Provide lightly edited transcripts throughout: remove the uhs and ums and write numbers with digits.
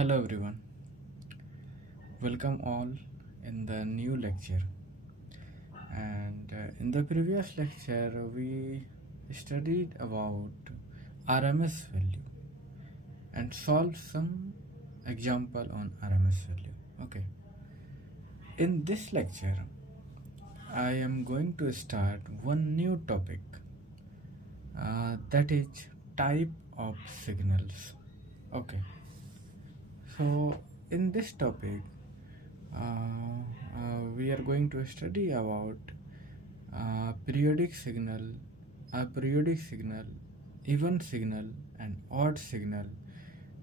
Hello everyone, welcome all in the new lecture. And in the previous lecture, we studied about RMS value and solved some example on RMS value. Okay, in this lecture, I am going to start one new topic that is type of signals. Okay, so in this topic, we are going to study about periodic signal, even signal, and odd signal,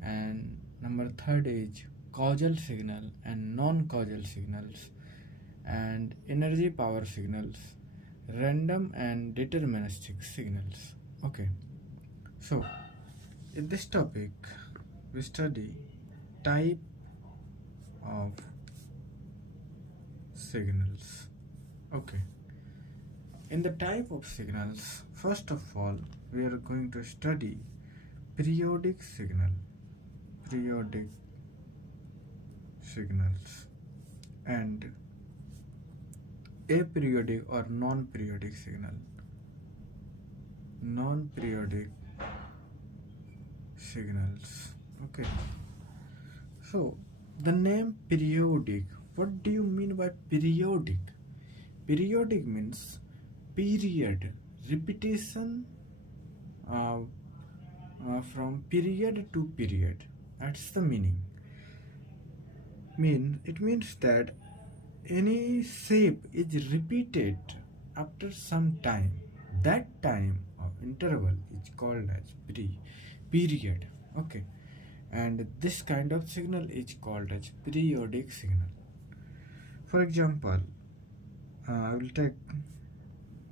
and number third is causal signal and non-causal signals, and energy power signals, random and deterministic signals. Okay, so in this topic we study type of signals. Okay, in the type of signals, first of all, we are going to study periodic signals, and aperiodic or non-periodic signals. Okay, so the name periodic, what do you mean by periodic? Periodic means period, repetition, from period to period. That's the meaning. It means that any shape is repeated after some time. That time of interval is called as period. Okay, and this kind of signal is called as periodic signal. For example, I will take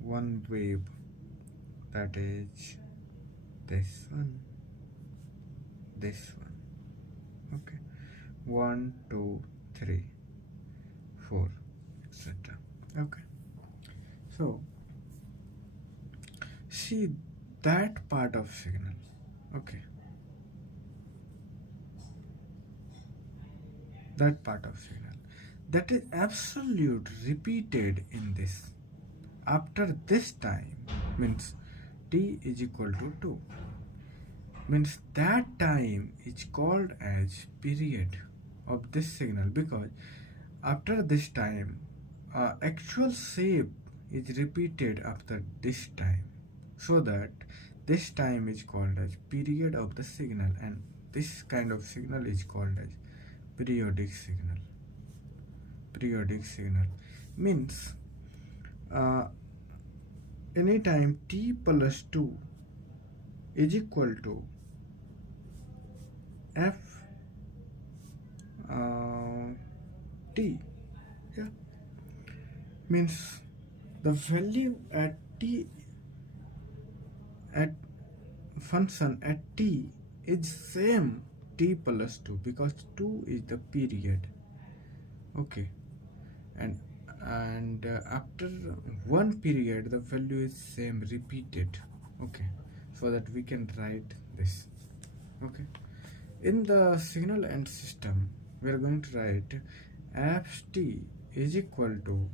one wave, that is this one, okay, 1 2 3 4, etc. Okay, so see that part of signal. Okay, that part of signal that is absolute repeated in this after this time means t is equal to 2, means that time is called as period of this signal, because after this time actual shape is repeated after this time, so that this time is called as period of the signal, and this kind of signal is called as periodic signal. Periodic signal means anytime t plus 2 is equal to f t, yeah, means the value at t, at function at t is same t plus 2, because 2 is the period. Okay, and after one period the value is same repeated. Okay, so that we can write this. Okay, in the signal and system we are going to write ft is equal to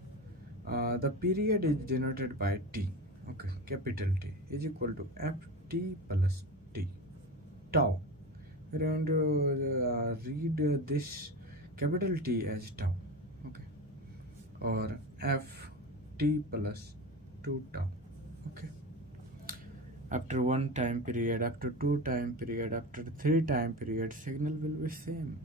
the period is denoted by t. Okay, capital T is equal to ft plus t, tau. We are going to read this capital T as tau. Okay, or ft plus 2 tau. Okay, after one time period, after two time period, after three time period, signal will be same.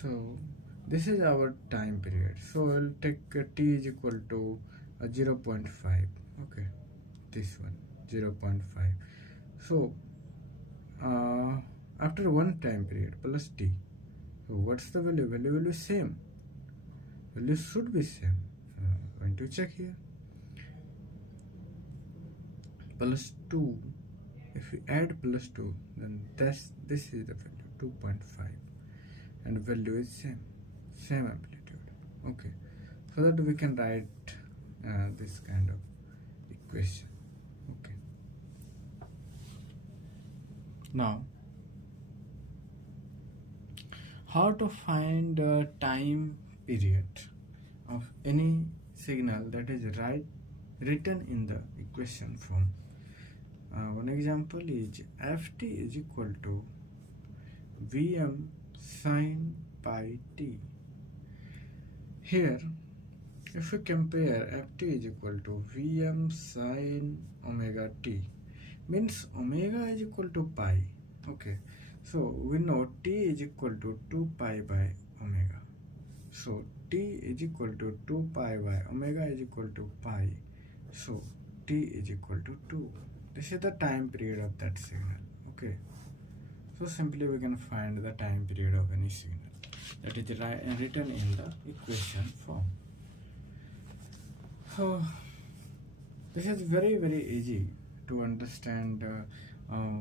So this is our time period. So I'll take t is equal to 0.5. Okay, this one 0.5. So after one time period plus t, so what's the value? Value will be same. Value should be same. So I'm going to check here. Plus 2. If we add plus 2, then this is the value 2.5, and value is same amplitude. Okay, so that we can write this kind of equation. Okay, now how to find a time period of any signal that is written in the equation form. One example is ft is equal to Vm sin pi t. Here, if we compare ft is equal to Vm sin omega t, means omega is equal to pi. Okay, so we know t is equal to 2 pi by omega. So t is equal to 2 pi by omega is equal to pi. So t is equal to 2. This is the time period of that signal. Okay, so simply we can find the time period of any signal that is written in the equation form. So this is very easy to understand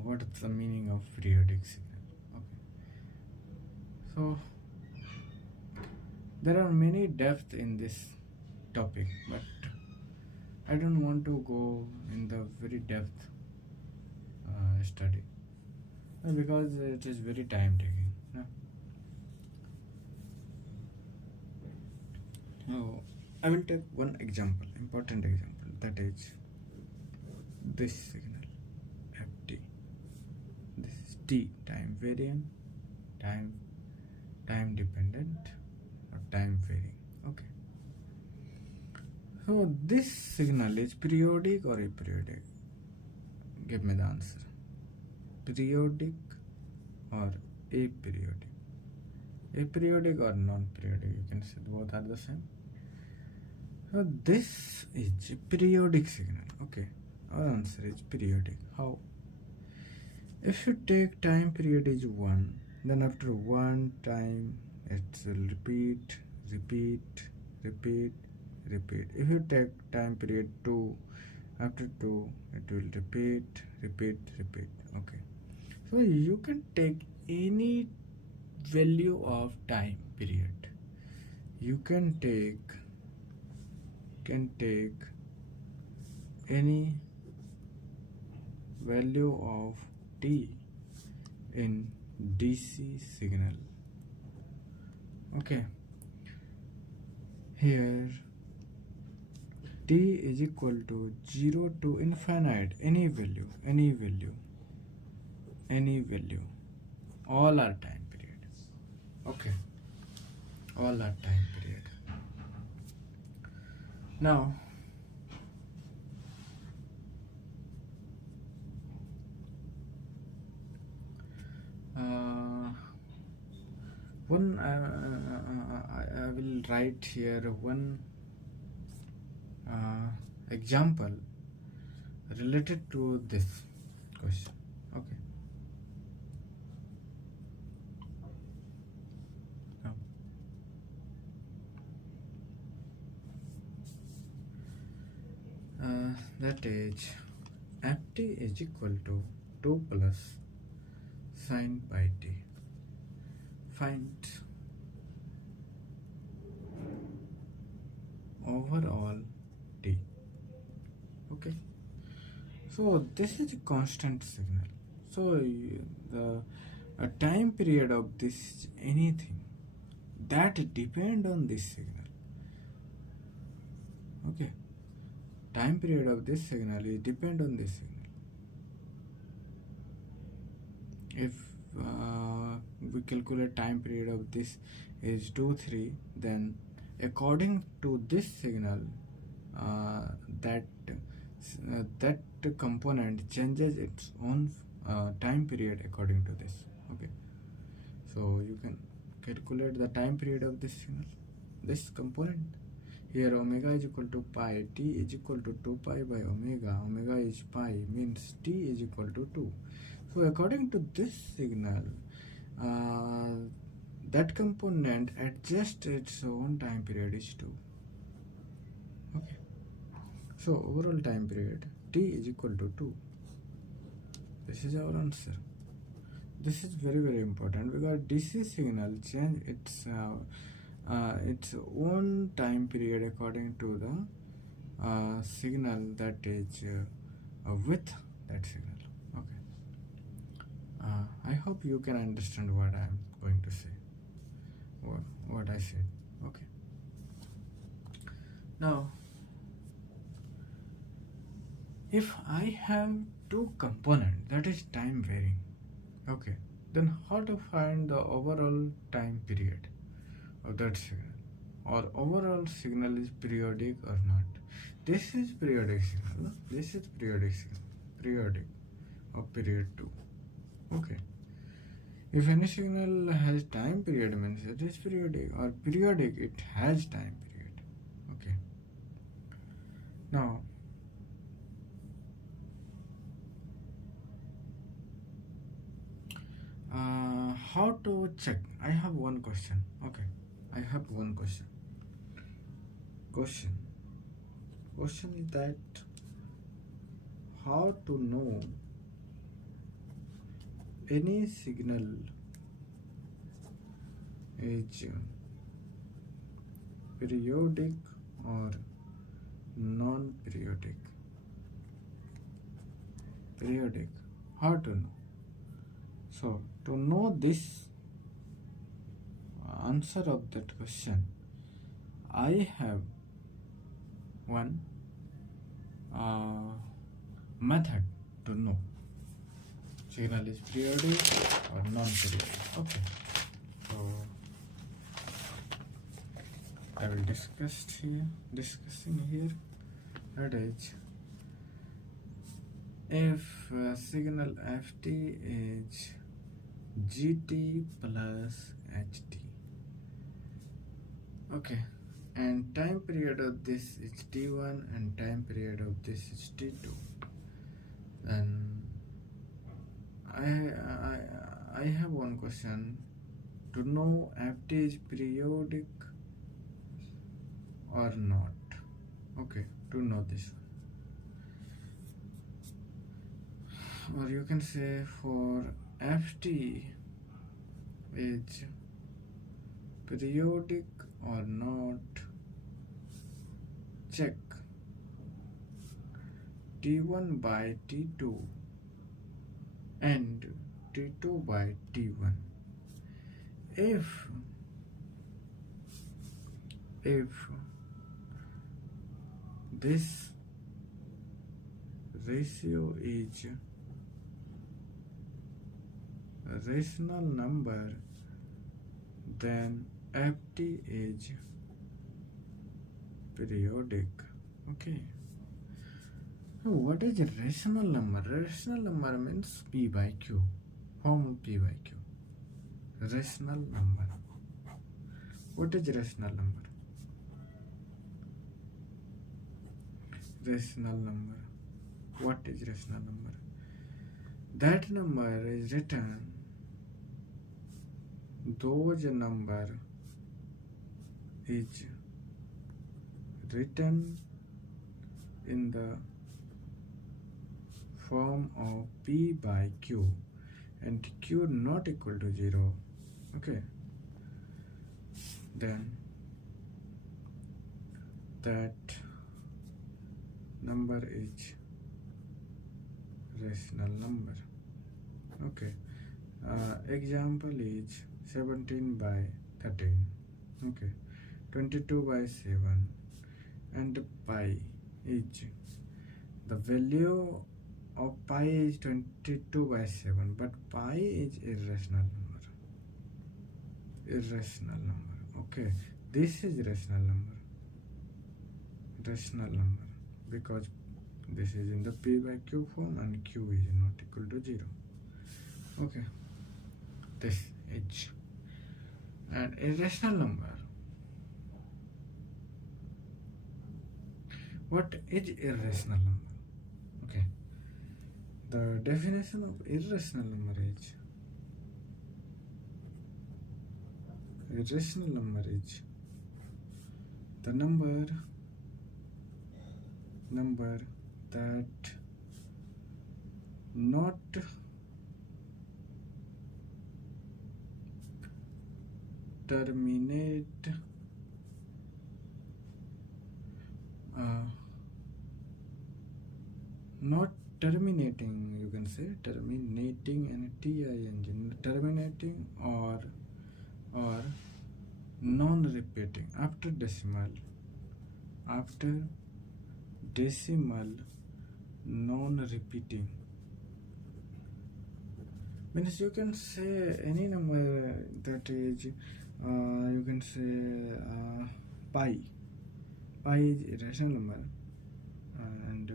what is the meaning of periodic signal. Okay, so there are many depths in this topic, but I don't want to go in the very depth study because it is very time taking. No? So I will take one example, important example, that is this signal ft. This is t, time variant, time dependent, or time varying. Okay. So this signal is periodic or aperiodic? Give me the answer. Periodic or aperiodic? Aperiodic or non-periodic? You can say both are the same. So this is a periodic signal. Okay, our answer is periodic. How? If you take time period is 1, then after 1 time it will repeat. If you take time period 2, after 2 it will repeat. Okay, so you can take any value of time period. You can take any value of t in DC signal. Okay, here t is equal to 0 to infinite, any value, all are time period. Okay, all are time period. Now I will write here one example related to this question. Okay. Now, that is ft is equal to 2 plus sin pi t. Find overall t. Okay, so this is a constant signal. So the time period of this anything that depend on this signal. Okay, time period of this signal is depend on this signal. If we calculate time period of this is 2 3, then according to this signal that component changes its own time period according to this. Okay, so you can calculate the time period of this signal, this component. Here omega is equal to pi, t is equal to 2 pi by omega is pi, means t is equal to 2. So according to this signal, that component adjusts its own time period is 2. Okay, so overall time period t is equal to 2. This is our answer. This is very important because DC signal change its own time period according to the signal that is with that signal. Okay, I hope you can understand what I am going to say. what I said. Okay. Now, if I have two components that is time varying, okay, then how to find the overall time period of that signal, or overall signal is periodic or not? This is periodic signal. No? This is periodic signal, periodic of period 2. Okay. If any signal has time period, means it is periodic, or periodic it has time period. Okay. Now, how to check? I have one question. Okay, I have one question. Question is that how to know any signal is periodic or non-periodic? Periodic. How to know? So, to know this answer of that question, I have one method to know signal is periodic or non-periodic. Okay, so I will discussing here. That is, if signal ft is gt plus ht, okay, and time period of this is t1 and time period of this is t2, then I have one question to know ft is periodic or not. Okay, to know this one, or you can say for ft is periodic or not, check t1 by t2 and t2 by t1. If this ratio is a rational number, then ft is periodic. Okay. Now, what is a rational number? Rational number means p by q. Form p by q. Rational number. What is rational number? Rational number. What is rational number? That number is written, those number is written in the form of p by q and q not equal to 0. Okay, then that number is rational number. Okay, example is 17 by 13. Okay, 22 by 7, and pi is, the value of pi is 22 by 7, but pi is irrational number. Irrational number. Okay, this is rational number. Rational number, because this is in the p by q form and q is not equal to 0. Okay, this is an irrational number. What is irrational number? Okay, the definition of irrational number is, irrational number is the number that not terminate not terminating, you can say terminating, and ting, terminating or non-repeating after decimal non-repeating means you can say any number that is you can say pi is irrational number and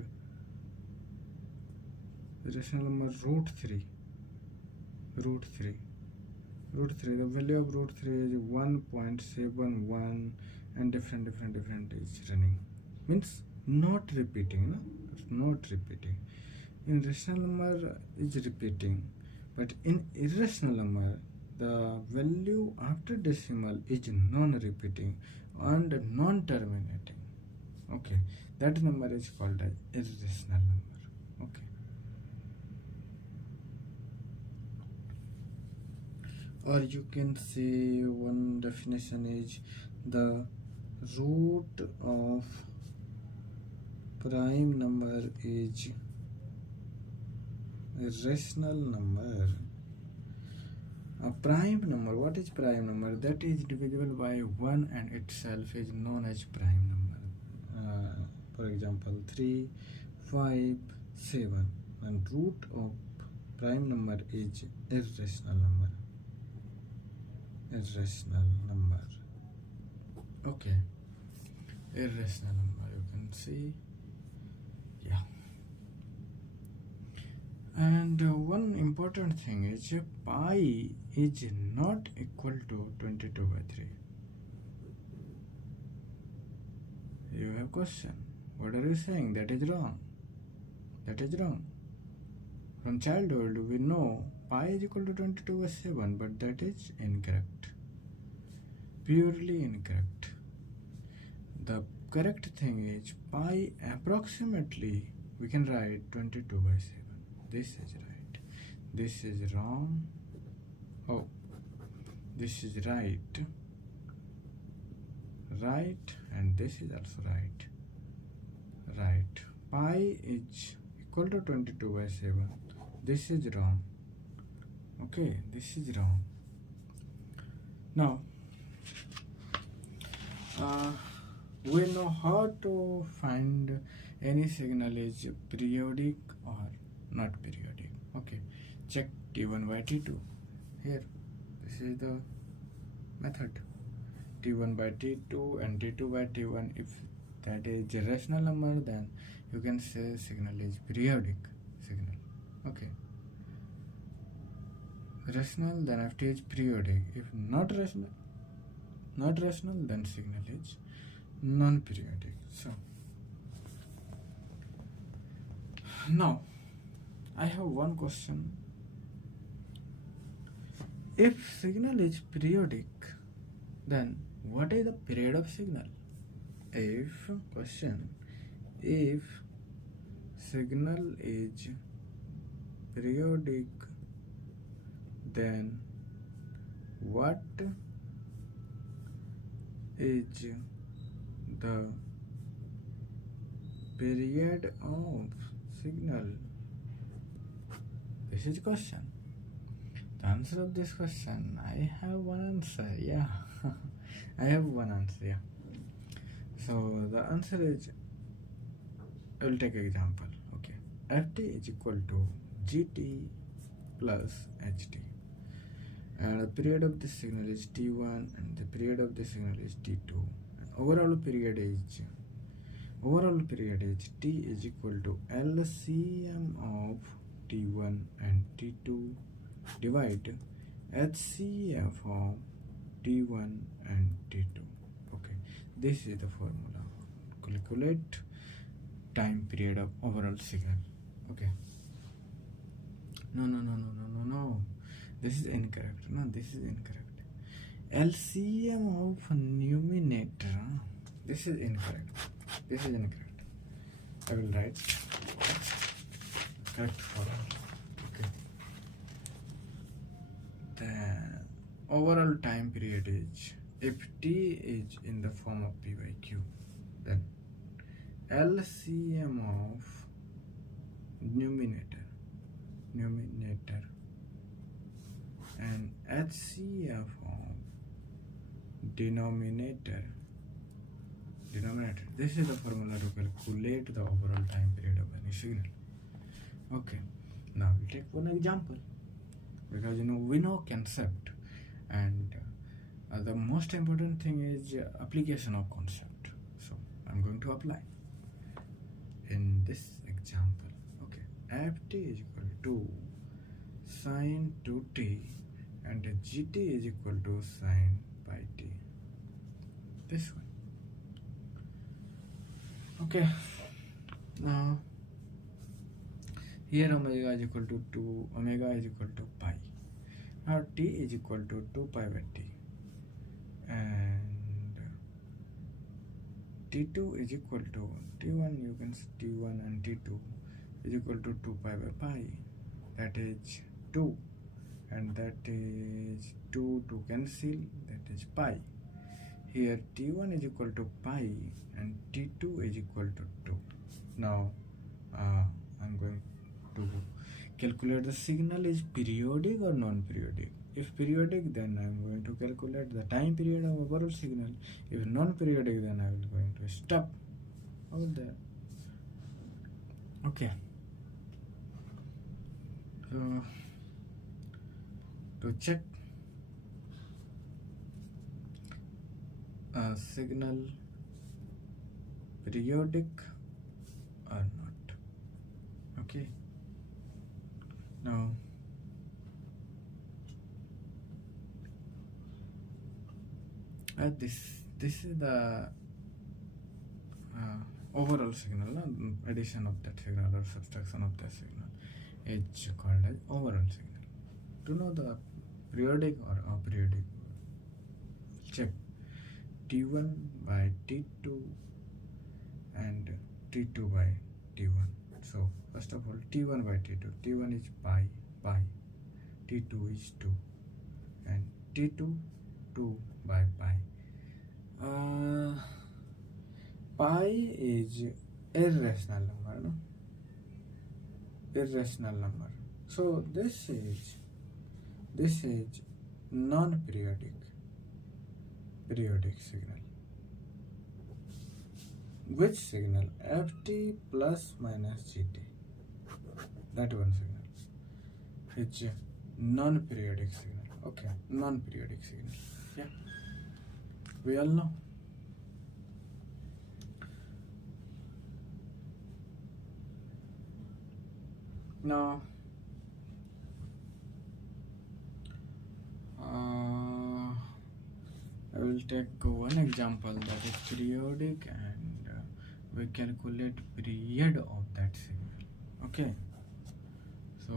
irrational number root 3 the value of root 3 is 1.71 and different is running means not repeating, no? It's not repeating. In rational number is repeating, but in irrational number the value after decimal is non-repeating and non-terminating. Okay, that number is called as irrational number. Okay, or you can say one definition is the root of prime number is irrational number. A prime number, what is prime number? That is divisible by 1 and itself is known as prime number. For example, 3, 5, 7, and root of prime number is irrational number. Okay, irrational number, you can see. Yeah, and one important thing is pi is not equal to 22/3. You have question, what are you saying? That is wrong. From childhood we know pi is equal to 22/7, but that is incorrect, purely incorrect. The correct thing is pi approximately we can write 22/7. This is right, this is wrong. Oh, this is right, and this is also right. Pi is equal to 22/7. This is wrong. Okay, this is wrong. Now we know how to find any signal is periodic or not periodic. Okay, check T1 by T2 here. This is the method. T1 by T2 and T2 by T1. If that is a rational number, then you can say signal is periodic signal. Okay, rational, then FT is periodic. If not rational, then signal is non-periodic. So now I have one question. If signal is periodic, then what is the period of signal? If signal is periodic, then what is the period of signal? This is question. The answer of this question, I have one answer. Yeah, I have one answer. Yeah. So the answer is, I will take an example. Okay, Ft is equal to Gt plus Ht, and the period of this signal is T1 and the period of this signal is T2. And overall period is T is equal to LCM of T1 and T2 divide HCF of T1 and T2. Okay, this is the formula. Calculate time period of overall signal. Okay. No. This is incorrect. No, this is incorrect. LCM of numerator. This is incorrect. I will write correct formula. Okay. The overall time period is, if T is in the form of P by Q, then LCM of numerator and HCF of denominator. This is the formula to calculate the overall time period of any signal. Okay, now we take one example, because we know concept, and the most important thing is application of concept. So I'm going to apply in this example. Okay, ft is equal to sine 2t and gt is equal to sine pi t. This one. Okay, now here omega is equal to 2, omega is equal to pi. Now t is equal to 2 pi by t, and t2 is equal to t1, you can see t1 and t2 is equal to 2 pi by pi, that is 2, and that is 2 to cancel, that is pi. Here t1 is equal to pi and t2 is equal to 2. Now I'm going to calculate the signal is periodic or non-periodic. If periodic, then I'm going to calculate the time period of overall signal. If non-periodic, then I will going to stop over there. Okay, so to check a signal periodic or not. Okay, now this is the overall signal, addition of that signal or subtraction of that signal is called as overall signal. To know the periodic or aperiodic, check t1 by t2 and t2 by t1. So first of all, t1 by t2, t1 is pi, t2 is 2, and t2 2 by pi. Pi is irrational number, no? Irrational number. So this is non-periodic signal. Which signal? ft plus minus gt. That one signal. It's a non-periodic signal. Okay, non-periodic signal. Yeah, we all know. Now I will take one example that is periodic, and we calculate period of that signal. Okay, so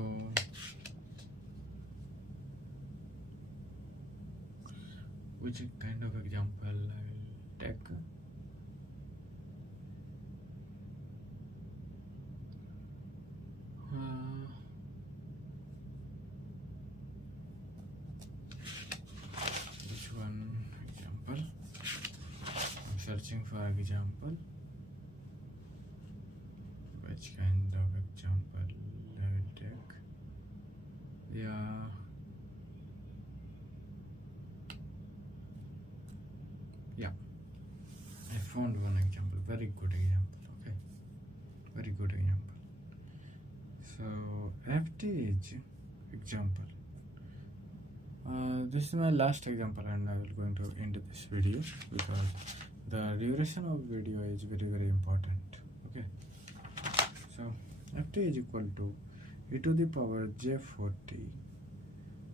which kind of example I will take? Which one example? I'm searching for example. Which kind of example I will take? Yeah. I found one example. Very good example. Okay. Very good example. So ft is example. This is my last example, and I will going to end this video because the duration of video is very important. Okay, so ft is equal to e to the power j4t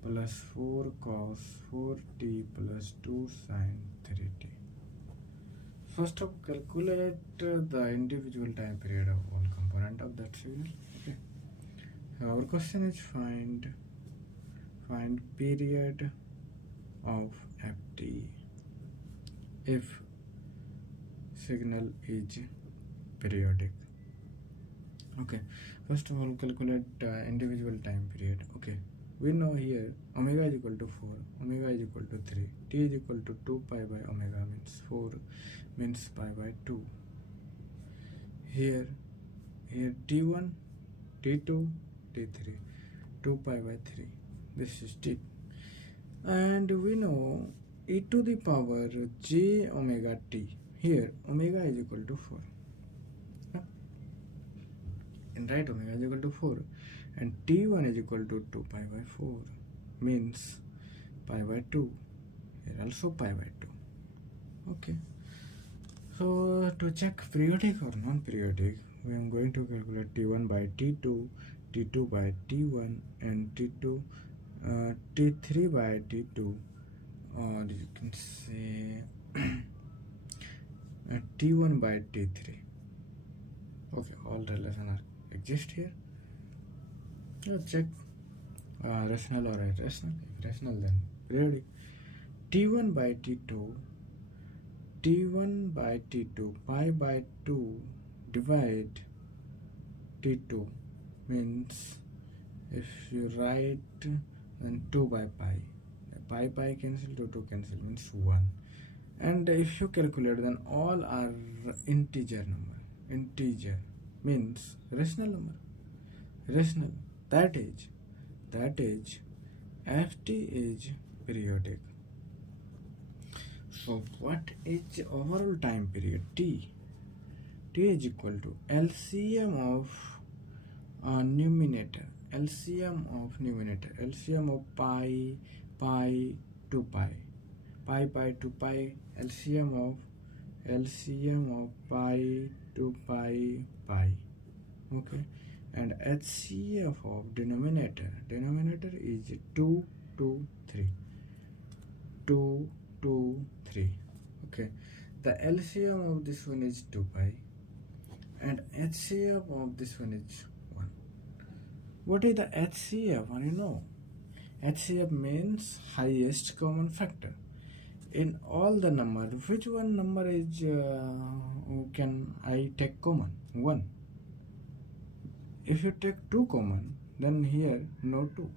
plus 4 cos 4t plus 2 sin 3t. First of calculate the individual time period of one component of that signal. Okay, so our question is find period of ft if signal is periodic. Okay, first of all calculate individual time period. Okay, we know here omega is equal to 4, omega is equal to 3, t is equal to 2 pi by omega means 4 means pi by 2. Here t1, t2, t3, 2 pi by 3. This is t. And we know e to the power j omega t. Here omega is equal to 4. And right, omega is equal to 4 and t1 is equal to 2 pi by 4 means pi by 2. Here also pi by 2. Okay. So to check periodic or non-periodic, we are going to calculate t1 by t2, t2 by t1 and t3 by t2, or you can say t1 by t3. Okay, all relations are exist here. Let's check rational or irrational. If rational, then periodic. t1 by t2, t1 by t2, pi by 2 divide t2 means if you write then 2 by pi cancel, 2 cancel means 1. And if you calculate, then all are integer number. Integer means rational number. Rational, that is ft is periodic. So what is overall time period? T is equal to LCM of numerator, LCM of pi to pi, pi to pi, LCM of pi to pi. Okay, and HCF of denominator is 2 to 3. Okay, the LCM of this one is 2 pi and HCF of this one is 1. What is the HCF? You know, HCF means highest common factor. In all the number, which one number is can I take common? 1. If you take 2 common, then here no 2,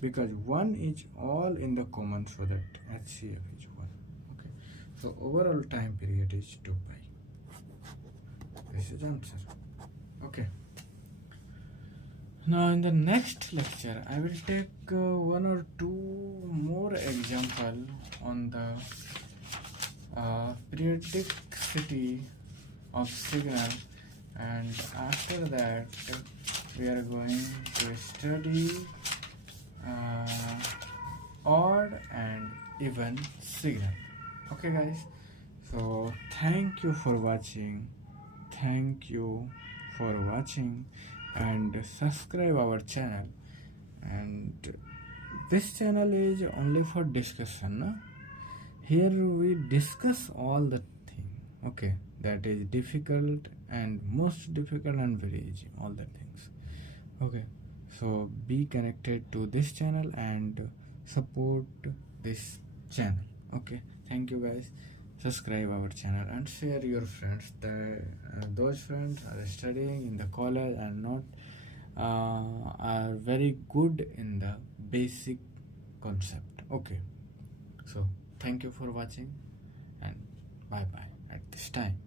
because 1 is all in the common, so that HCF is 1. Okay, so overall time period is 2 pi. This is answer. Okay. Now in the next lecture, I will take 1 or 2 more example on the periodicity of signal, and after that we are going to study odd and even signal. Okay guys, so thank you for watching, and subscribe our channel. And this channel is only for discussion, no? Here we discuss all the thing, okay, that is difficult and most difficult and very easy, all the things. Okay, so be connected to this channel and support this channel. Okay, thank you guys. Subscribe our channel and share your friends. Those friends are studying in the college and not are very good in the basic concept. Okay, so thank you for watching and bye bye at this time.